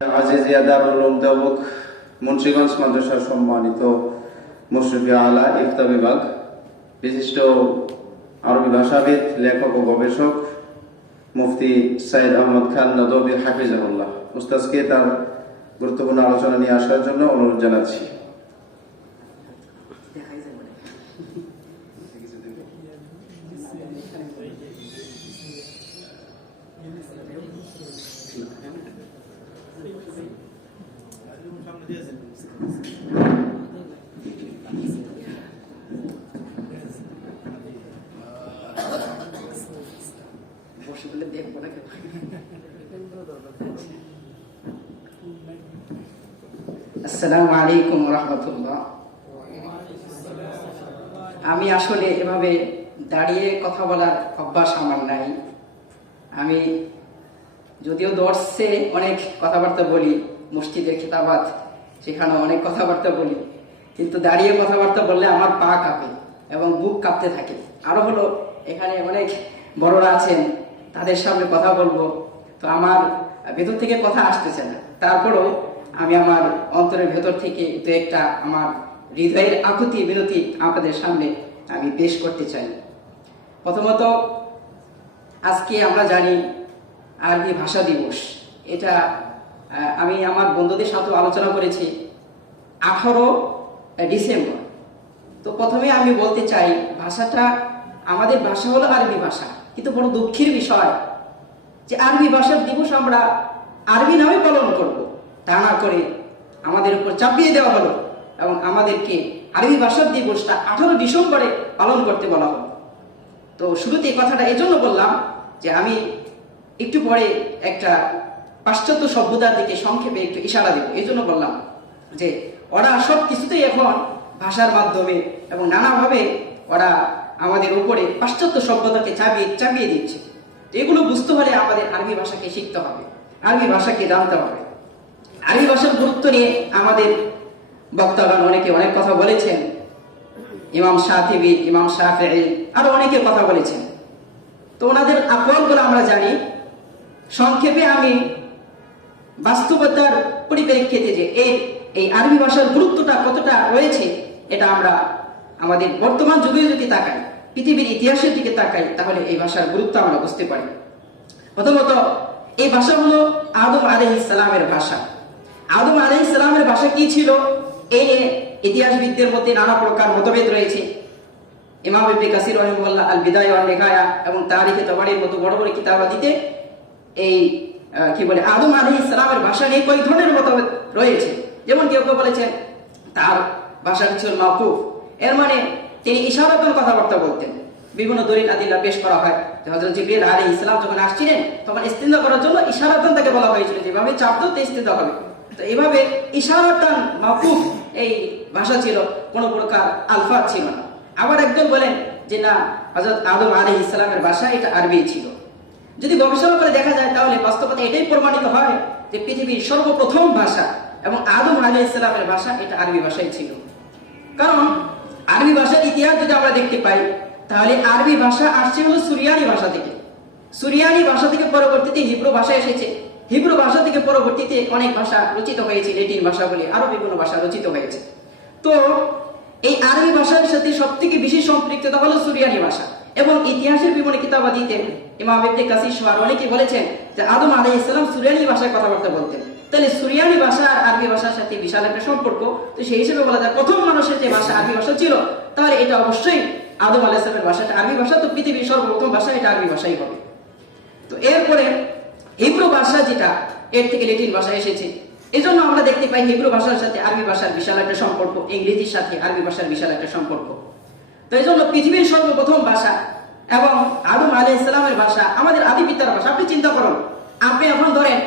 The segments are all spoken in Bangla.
আজিজিয়া দারুল উলুম দেওবন্দ মুন্সিগঞ্জ মাদ্রাসার সম্মানিত মুশরিফে আলা ইফতা বিভাগ, বিশিষ্ট আরবি ভাষাবিদ, লেখক ও গবেষক মুফতি সাইদ আহমদ খান নদভী হাফিজাহুল্লাহ উস্তাদকে তার গুরুত্বপূর্ণ আলোচনা নিয়ে আসার জন্য অনুরোধ জানাচ্ছি। আসসালামু আলাইকুম ওয়া রাহমাতুল্লাহ। আমি আসলে এভাবে দাঁড়িয়ে কথা বলার অভ্যাস আমার নাই। আমি যদিও দর্শে অনেক কথাবার্তা বলি, মসজিদের খেতাবাত সেখানে অনেক কথাবার্তা বলি, কিন্তু দাঁড়িয়ে কথাবার্তা বললে আমার পা কাঁপে এবং বুক কাঁপতে থাকে। আরো হলো এখানে অনেক বড়রা আছেন, তাদের সামনে কথা বলবো, তো আমার ভেতর থেকে কথা আসতেছে না। তারপরেও আমি আমার অন্তরের ভেতর থেকে দু একটা আমার হৃদয়ের আকুতি বিনতি আপনাদের সামনে আমি পেশ করতে চাই। প্রথমত, আজকে আমরা জানি আরবি ভাষা দিবস। এটা আমি আমার বন্ধুদের সাথে আলোচনা করেছি 18 ডিসেম্বর। তো প্রথমে আমি বলতে চাই, ভাষাটা আমাদের ভাষা হলো আরবি ভাষা, কিন্তু বড় দুঃখের বিষয় যে আরবি ভাষার দিবস আমরা আরবি নামে পালন করব, তা না করে আমাদের উপর চাপিয়ে দেওয়া হলো এবং আমাদেরকে আরবি ভাষার দিবসটা 18 ডিসেম্বরে পালন করতে বলা হলো। তো শুরুতে এই কথাটা এজন্য বললাম যে আমি একটু পরে একটা পাশ্চাত্য সভ্যতার দিকে সংক্ষেপে একটু ইশারা দেব। এই জন্য বললাম যে ওরা সব কিছুতেই এখন ভাষার মাধ্যমে এবং নানাভাবে ওরা আমাদের উপরে পাশ্চাত্য সভ্যতাকে চাপিয়ে দিচ্ছে। এগুলো বুঝতে হলে আমাদের আরবি ভাষাকে শিখতে হবে, আরবি ভাষাকে জানতে হবে। আরবি ভাষার গুরুত্ব নিয়ে আমাদের বক্তাগণ অনেকে অনেক কথা বলেছেন। ইমাম শাতিবি, ইমাম শাফিঈ, আরো অনেকে কথা বলেছেন। তো ওনাদের আকওয়ালগুলো আমরা জানি। সংক্ষেপে আমি বাস্তবতার পরিপ্রেক্ষিতে যে এই আরবি ভাষার গুরুত্বটা কতটা রয়েছে, এটা আমরা আমাদের বর্তমান যুগে যদি তাকাই, পৃথিবীর ইতিহাসের দিকে তাকাই, তাহলে এই ভাষার গুরুত্ব আমরা বুঝতে পারি। প্রথমত, এই ভাষা হলো আদম আলাইহিস সালামের ভাষা। আদম আলাইহিস সালামের ভাষা কি ছিল, এই নিয়ে ইতিহাসবিদদের মধ্যে নানা প্রকার মতভেদ রয়েছে। ইমাম ইবনে কাসির রাহিমাহুল্লাহ আল বিদায়া ওয়ান নিহায়া এবং তারিখে তাবারির মতো বড় বড় কিতাবাদিতে এই আদম আলাইহিস সালামের ভাষা নিয়ে কয়েক ধরনের মতভেদ রয়েছে। যেমন কেউ কেউ বলেছেন তার ভাষাটি ছিল মাকুফ, এর মানে তিনি ইশারাতন কথাবার্তা বলতেন। বিভিন্ন দলিল আদিল্লাহ পেশ করা হয় যে হযরত জিবরিল আলাইহিস সালাম যখন আসছিলেন তখন ইস্তিনজা করার জন্য ইশারাতন তাকে বলা হয়েছিল, যেভাবে চাপ দাও ইস্তিনজা হবে। তো এইভাবে ইশারাতন মাকুফ এই ভাষা ছিল, কোনো প্রকার আলফাজ ছিল না। আবার একজন বলেন যে না, হযরত আদম আলাইহিস সালামের ভাষা এটা আরবি ছিল। যদি গবেষণা করে দেখা যায় তাহলে বাস্তবতা এটাই প্রমাণিত হয় যে পৃথিবীর সর্বপ্রথম ভাষা এবং আদম আলাইহিস সালামের ভাষা এটা আরবি ভাষাই ছিল। কারণ আরবি ভাষার ইতিহাস যদি আমরা দেখতে পাই, তাহলে আরবি ভাষা আসছে হলো সুরিয়ানি ভাষা থেকে। সুরিয়ানি ভাষা থেকে পরবর্তীতে হিব্রু ভাষা এসেছে। হিব্রু ভাষা থেকে পরবর্তীতে অনেক ভাষা রচিত হয়েছে, ল্যাটিন ভাষা বলে আরো বিভিন্ন ভাষা রচিত হয়েছে। তো এই আরবি ভাষার সাথে সব থেকে বেশি সম্পৃক্ততা হলো সুরিয়ানি ভাষা। এবং ইতিহাসের বিভিন্ন কিতাবাদিতে ইমাম ইবনে কাসির সহ অনেকে বলেছেন যে আদম আলাইহিস সালাম সুরিয়ানি ভাষায় কথাবার্তা বলতেন। তাহলে সুরিয়ানি ভাষা আর আরবি ভাষার সাথে বিশাল একটা সম্পর্ক। তো সেই হিসেবে বলা যায় প্রথম মানুষের যে ভাষা আরবি ভাষা ছিল, তাহলে এটা অবশ্যই আদম আলাইহিস সালামের ভাষাটা আরবি ভাষা। তো পৃথিবীর সর্বপ্রথম ভাষা এটা আরবি ভাষাই হবে। তো এরপরে হিব্রু ভাষা যেটা, এর থেকে ল্যাটিন ভাষা এসেছে। এই জন্য আমরা দেখতে পাই হিব্রু ভাষার সাথে আরবি ভাষার বিশাল একটা সম্পর্ক, ইংরেজির সাথে আরবি ভাষার বিশাল একটা সম্পর্ক। তো এই জন্য পৃথিবীর সর্বপ্রথম ভাষা এবং আদম আলাইহিস সালামের ভাষা আমাদের আদি পিতার ভাষা। আপনি চিন্তা করুন, আপনি এখন ধরেন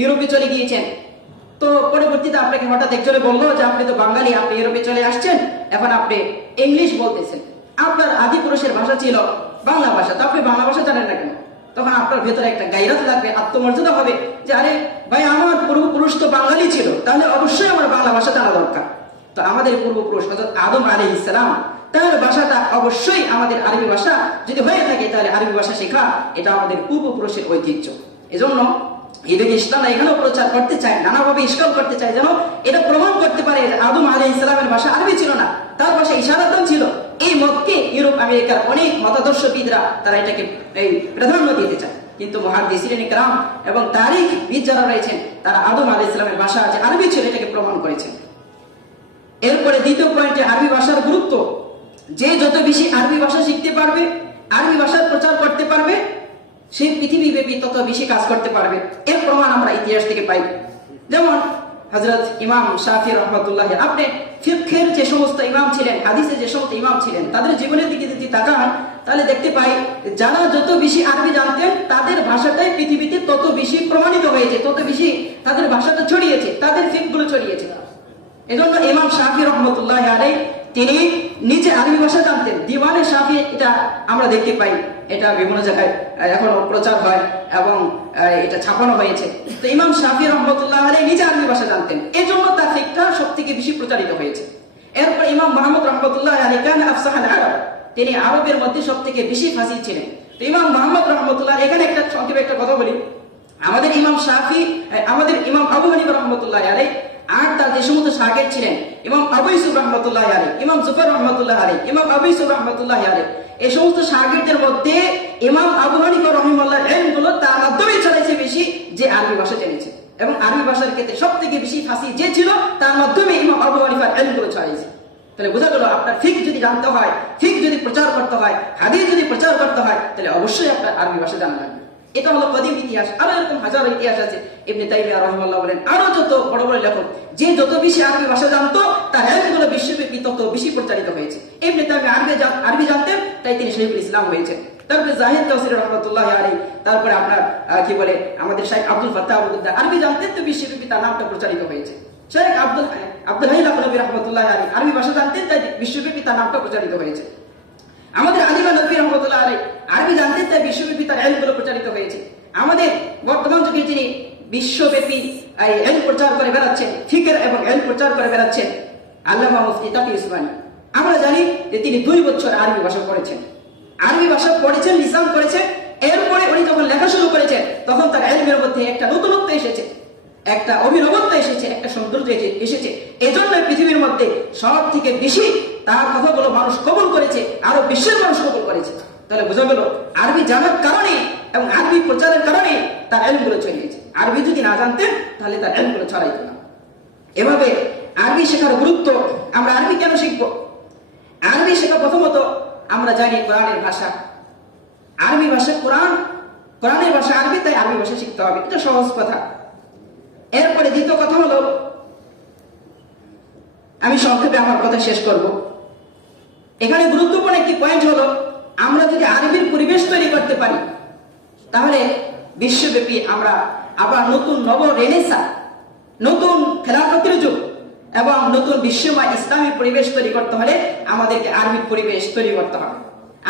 ইউরোপে চলে গিয়েছেন, তো পরবর্তীতে আপনাকে হঠাৎ একজনে বললো যে আপনি তো বাঙালি, আপনি ইউরোপে চলে আসছেন, এখন আপনি ইংলিশ বলতেছেন। আপনার আদি পুরুষের ভাষা ছিল বাংলা ভাষা, তো আপনি বাংলা ভাষা জানেন না কেন? তখন আপনার ভেতরে একটা গায়রাত লাগবে, আত্মমর্যাদা হবে যে আরে ভাই, আমার পূর্বপুরুষ তো বাঙালি ছিল, তাহলে অবশ্যই আমার বাংলা ভাষা জানা দরকার। তো আমাদের পূর্বপুরুষ হযরত আদম আলাইহিস সালাম, তার ভাষাটা অবশ্যই আমাদের আরবি ভাষা যদি হয়ে থাকে, তাহলে আরবি ভাষা শেখা এটা আমাদের পূর্বপুরুষের ঐতিহ্য। এজন্য এদিকে ইসলামরা এখানেও প্রচার করতে চায়, নানাভাবে ইস্কাল করতে চায়, যেন এটা প্রমাণ করতে পারে যে আদম আলাইহিস সালামের ভাষা আরবি ছিল না, তার ভাষা ইশারাতন ছিল। এই মতকে ইউরোপ আমেরিকার অনেক মতাদর্শবিদরা তারা এটাকে এই প্রাধান্য দিতে চায়। কিন্তু মুহাদ্দিসিন ইকরাম এবং তারিখবিদ যারা রয়েছেন তারা আদম আলাইহিস সালামের ভাষা যে আরবি ছিল এটাকে প্রমাণ করেছেন। এরপরে দ্বিতীয় পয়েন্টে আরবি ভাষার গুরুত্ব। যে যত বেশি আরবি ভাষা শিখতে পারবে, আরবি ভাষার প্রচার করতে পারবে, সেই পৃথিবীব্যাপী তত বেশি কাজ করতে পারবে। এর প্রমাণ আমরা ইতিহাস থেকে পাই। যেমন হযরত ইমাম শাফি রাহমাতুল্লাহ, আপনি ফিকহের যে সমস্ত ইমাম ছিলেন, হাদিসের যে সমস্ত ইমাম ছিলেন, তাদের জীবনের দিকে যদি তাকান তাহলে দেখতে পাই যারা যত বেশি আরবি জানতেন তাদের ভাষাটাই পৃথিবীতে তত বেশি প্রমাণিত হয়েছে, তত বেশি তাদের ভাষাটা ছড়িয়েছে, তাদের ফিকগুলো ছড়িয়েছে। এজন্য ইমাম শাফি রহমতুল্লাহ আলাইহি তিনি নিজে আরবি ভাষা জানতেন। দিওয়ানে শাফি এটা আমরা দেখতে পাই, এটা বিভিন্ন জায়গায় এখনো প্রচার হয় এবং এটা ছাপানো হয়েছে। তো ইমাম শাফি রহমতুল্লাহ আলাইহি নিজে আরবি ভাষা জানতেন, এজন্য তার ফিকটা সবথেকে বেশি প্রচারিত হয়েছে। এরপর ইমাম মুহাম্মদ রহমতুল্লাহ আলাইহি কান আফসাহুল আরব, তিনি আরবের মধ্যে সবথেকে বেশি ফাসিহ ছিলেন। তো ইমাম মুহাম্মদ রহমতুল্লাহ, এখানে একটা সংক্ষেপে একটা কথা বলি, আমাদের ইমাম শাফি, আমাদের ইমাম আবু হানিফা রহমতুল্লাহ আলাইহি আর তার যে সমস্ত শাগির্দ ছিলেন, ইমাম আবু ইউসুফ রহমতুল্লাহ আলাইহি, ইমাম জুফর রহমতুল্লাহ আলাইহি, ইমাম আবু ইউসুফ রহমতুল্লাহ আলাইহি, এই সমস্ত শাগির্দদের মধ্যে ইমাম আবু হানিফা রাহিমাহুল্লাহর ইলমগুলো তার মাধ্যমে ছড়াইছে বেশি, যে আরবি ভাষা জেনেছে। এবং আরবি ভাষার ক্ষেত্রে সবথেকে বেশি ফাসিহ যে ছিল, তার মাধ্যমে ইমাম আবু হানিফার ইলমগুলো ছড়াইছে। তাহলে বোঝা গেল আপনার ফিকহ যদি জানতে হয়, ফিকহ যদি প্রচার করতে হয়, হাদিস যদি প্রচার করতে হয়, তাহলে অবশ্যই আপনার আরবি ভাষা জানা লাগবে। এটা হলো কদিম ইতিহাস। আরো এরকম হাজারো ইতিহাস আছে। ইবনে তাইমিয়া রাহিমাহুল্লাহ বলেন, আরো যত বড় বড় লেখক যে যত বেশি আরবি ভাষা জানতো তার ইলমগুলো বিশ্বব্যাপী তত বেশি প্রচারিত হয়েছে। ইবনে তাইমিয়া আরবি জানতেন, তাই তিনি শহীদুল ইসলাম হয়েছেন। তারপরে জাহিদ তাওসির রহমাতুল্লাহ আলাইহি, তারপরে আপনার কি বলে আমাদের শেখ আব্দুল ফাত্তাহ আবুদ্দার আরবি জানতেন, তো বিশ্বব্যাপী তার নামটা প্রচারিত হয়েছে। শেখ আব্দুল হাই লাখনবী রহমাতুল্লাহ আলাইহি আরবি ভাষা জানতেন, তাই বিশ্বব্যাপী তার নামটা প্রচারিত হয়েছে। আমাদের আলিমা নবী রহমাতুল্লাহ আলাইহি আরবি জানতেন, তাই বিশ্বব্যাপী তার ইলমগুলো প্রচারিত হয়েছে। আমাদের বর্তমান যুগে যিনি বিশ্বব্যাপী ইলম প্রচার করে বেড়াচ্ছেন, ফিকহ এবং ইলম প্রচার করে বেড়াচ্ছেন, আল্লামা মুফতি তাকি উসমানী, আমরা জানি যে তিনি 2 বছর আরবি ভাষা পড়েছেন, আরবি ভাষা পড়েছেন, লিসান করেছেন। এরপরে উনি যখন লেখা শুরু করেছেন তখন তার ইলমের মধ্যে একটা নতুনত্ব এসেছে, একটা অভিনবত্ব এসেছে, একটা সৌন্দর্য এসেছে। এজন্য পৃথিবীর মধ্যে সব থেকে বেশি তার কথাগুলো মানুষ কবুল করেছে, আরো বিশ্বের মানুষ কবুল করেছে। তাহলে বোঝা গেল আরবি জানার কারণে এবং আরবি প্রচারের কারণে তার ইলমগুলো ছড়িয়েছে। আরবি যদি না জানতেন তাহলে তার ইলমগুলো ছড়াইতো না। এভাবে আরবি শেখার গুরুত্ব। আমরা আরবি কেন শিখব? আরবি শেখা প্রথমত আমরা জানি কোরআনের ভাষা, আরবি ভাষা কোরআনের ভাষা আরবি, তাই আরবি ভাষা শিখতে হবে, এটা সহজ কথা। এরপরে দ্বিতীয় কথা হলো, আমি সংক্ষেপে আমার কথা শেষ করব। এখানে গুরুত্বপূর্ণ একটি পয়েন্ট হলো, আমরা যদি আরবির পরিবেশ তৈরি করতে পারি তাহলে বিশ্বব্যাপী আমরা আবার নতুন রেনেসাঁ, নতুন খেলাফতের যুগ এবং নতুন বিশ্বময় ইসলামী পরিবেশ তৈরি করতে হলে আমাদেরকে আরবি পরিবেশ তৈরি করতে হবে।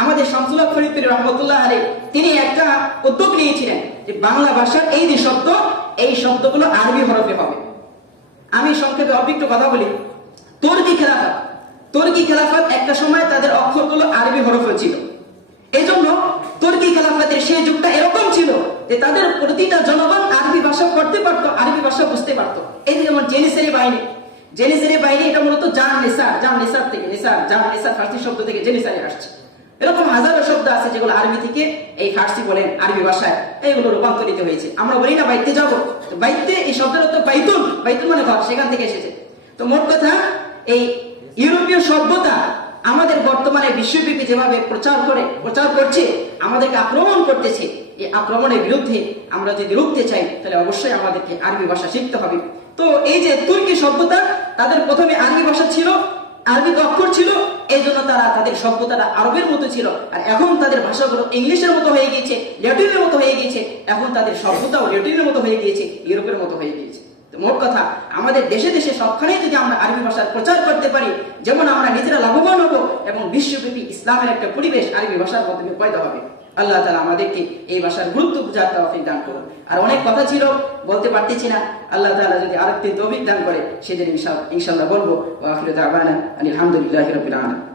আমাদের শামসুল হক ফরিদপুর রহমতুল্লাহ আলাইহি তিনি একটা উদ্যোগ নিয়েছিলেন যে বাংলা ভাষার এই যে শব্দ, এই শব্দগুলো আরবি হরফে হবে। আমি সংক্ষেপে অল্প একটু কথা বলি। তুর্কি খেলাফত একটা সময় তাদের অক্ষরগুলো আরবি হরফে ছিল। এই জন্য তুর্কি খেলাফতের সেই যুগটা এরকম ছিল যে তাদের প্রতিটা জনগণ আরবি ভাষা পড়তে পারতো, আরবি ভাষা বুঝতে পারতো। এই যেমন জেনিসারি বাহিনী, এটা মূলত জান নেসার থেকে, ফার্সি শব্দ থেকে জেনিসারি আসছে। এরকম হাজারো শব্দ আছে যেগুলো আরবি থেকে এই ফার্সি বলেন আরবি ভাষায় এইগুলো রূপান্তরিত হয়েছে। আমরা বলি না বাইতে যাবো, বাইতে এই শব্দের অর্থ বাইতুন মানে ঘর, সেখান থেকে এসেছে। তো মোট কথা, এই ইউরোপীয় সভ্যতা আমাদের বর্তমানে বিশ্বব্যাপী যেভাবে প্রচার করছে, আমাদেরকে আক্রমণ করতেছে, এই আক্রমণের বিরুদ্ধে আমরা যদি রুখতে চাই তাহলে অবশ্যই আমাদেরকে আরবি ভাষা শিখতে হবে। তো এই যে তুর্কি সভ্যতা, তাদের প্রথমে আরবি ভাষা ছিল, আরবি অক্ষর ছিল, এই জন্য তারা তাদের সভ্যতাটা আরবের মতো ছিল। আর এখন তাদের ভাষাগুলো ইংলিশের মতো হয়ে গিয়েছে, ল্যাটিনের মতো হয়ে গিয়েছে। এখন তাদের সভ্যতাও ল্যাটিনের মতো হয়ে গিয়েছে, ইউরোপের মতো হয়ে গিয়েছে। মোট কথা, আমাদের দেশে দেশে সবখানেই যদি আমরা আরবি ভাষার প্রচার করতে পারি, যেমন আমরা নিজেরা লাভবান হব এবং বিশ্বব্যাপী ইসলামের একটা পরিবেশ আরবি ভাষার মাধ্যমে পয়দা হবে। আল্লাহ তাআলা আমাদেরকে এই ভাষার গুরুত্ব বুঝার তৌফিক দান করুন। আর অনেক কথা ছিল, বলতে পারতেছি না। আল্লাহ তাআলা যদি আরেকটি তৌফিক দান করে সেদিন ইনশাআল্লাহ বলবো। ওয়া আখিরু দাওয়ানা আলহামদুলিল্লাহি রাব্বিল আলামিন।